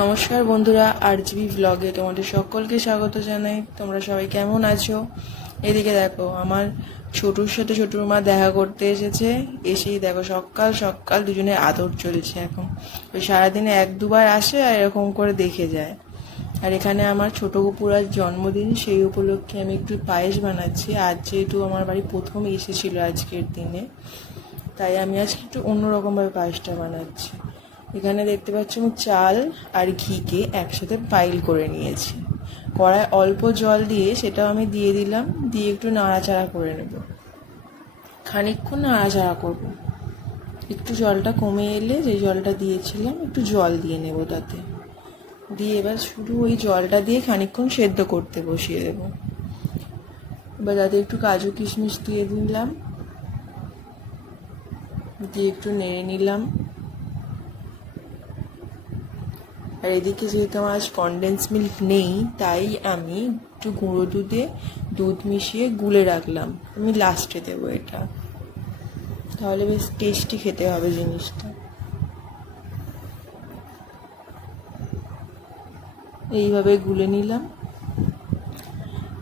নমস্কার বন্ধুরা, আরজিবি ব্লগে তোমাদের সকলকে স্বাগত জানাই। তোমরা সবাই কেমন আছো? এদিকে দেখো, আমার ছোটুর সাথে ছোটুর মা দেখা করতে এসেছে। এসেই দেখো সকাল সকাল দুজনের আদর চলছে এখন। ওই সারাদিনে এক দুবার আসে আর এরকম করে দেখে যায়। আর এখানে আমার ছোট কুকুরার জন্মদিন, সেই উপলক্ষে আমি একটু পায়েস বানাচ্ছি। আজ যেহেতু আমার বাড়ি প্রথম এসেছিল আজকের দিনে, তাই আমি আজকে একটু অন্যরকমভাবে পায়েসটা বানাচ্ছি। এখানে দেখতে পাচ্ছ আমি চাল আর ঘিকে একসাথে পাইল করে নিয়েছি। কড়ায় অল্প জল দিয়ে সেটাও আমি দিয়ে দিলাম, দিয়ে একটু নাড়াচাড়া করে নেব। খানিকক্ষণ নাড়াচাড়া করব। একটু জলটা কমে এলে, যে জলটা দিয়েছিলাম একটু জল দিয়ে নেব তাতে, দিয়ে এবার শুধু ওই জলটা দিয়ে খানিকক্ষণ সেদ্ধ করতে বসিয়ে দেব। এবার তাতে একটু কাজু কিশমিশ দিয়ে দিলাম, দিয়ে একটু নেড়ে নিলাম। আর এদিকে যেহেতু আমার আজ কনডেন্স মিল্ক নেই, তাই আমি একটু গুঁড়ো দুধে দুধ মিশিয়ে গুলে রাখলাম। আমি লাস্টে দেবো এটা, তাহলে বেশ টেস্টি খেতে হবে জিনিসটা। এইভাবে গুলে নিলাম।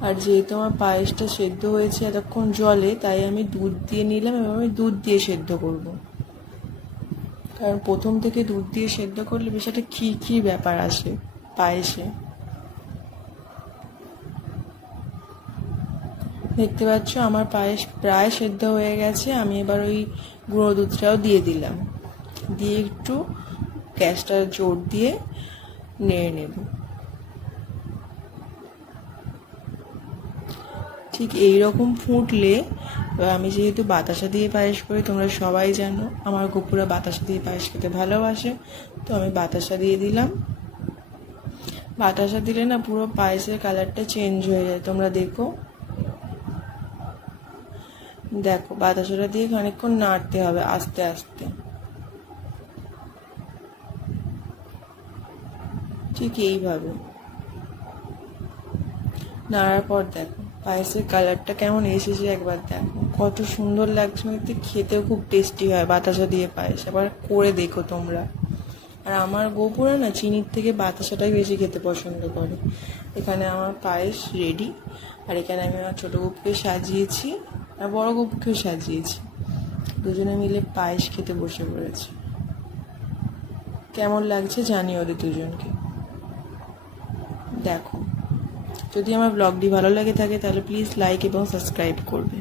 আর যেহেতু আমার পায়েসটা সেদ্ধ হয়েছে এতক্ষণ জলে, তাই আমি দুধ দিয়ে নিলাম এবং আমি দুধ দিয়ে সেদ্ধ করব। কারণ প্রথম থেকে দুধ দিয়ে সেদ্ধ করলে বেশ একটা ক্ষীর ব্যাপার আসে পায়েসে। দেখতে পাচ্ছ আমার পায়েস প্রায় সেদ্ধ হয়ে গেছে। আমি এবার ওই গুঁড়ো দুধটাও দিয়ে দিলাম, দিয়ে একটু গ্যাসটা জোর দিয়ে নেড়ে নেব। ঠিক এইরকম ফুটলে, আমি যেহেতু বাতাসা দিয়ে পায়েস করি, তোমরা সবাই জানো আমার গোপুরা বাতাসা দিয়ে পায়েস খেতে ভালোবাসে, তো আমি বাতাসা দিয়ে দিলাম। বাতাসা দিলে না পুরো পায়েসের কালারটা চেঞ্জ হয়ে যায়, তোমরা দেখো। দেখো বাতাসাটা দিয়ে খানিকক্ষণ নাড়তে হবে আস্তে আস্তে। ঠিক এইভাবে নাড়ার পর দেখো পায়েসের কালারটা কেমন এসেছে, একবার দেখো কত সুন্দর লাগছে। মানে খেতেও খুব টেস্টি হয় বাতাসা দিয়ে পায়েস, এবার করে দেখো তোমরা। আর আমার গোপুরা না চিনির থেকে বাতাসাটাই বেশি খেতে পছন্দ করে। এখানে আমার পায়েস রেডি। আর এখানে আমি আমার ছোটো গোপুকে সাজিয়েছি আর বড় গোপুকেও সাজিয়েছি। দুজনে মিলে পায়েস খেতে বসে পড়েছে। কেমন লাগছে জানিও ওদের দুজনকে। দেখো, যদি আমার ব্লগটি ভালো লাগে থাকে তাহলে প্লিজ লাইক এবং সাবস্ক্রাইব করবে।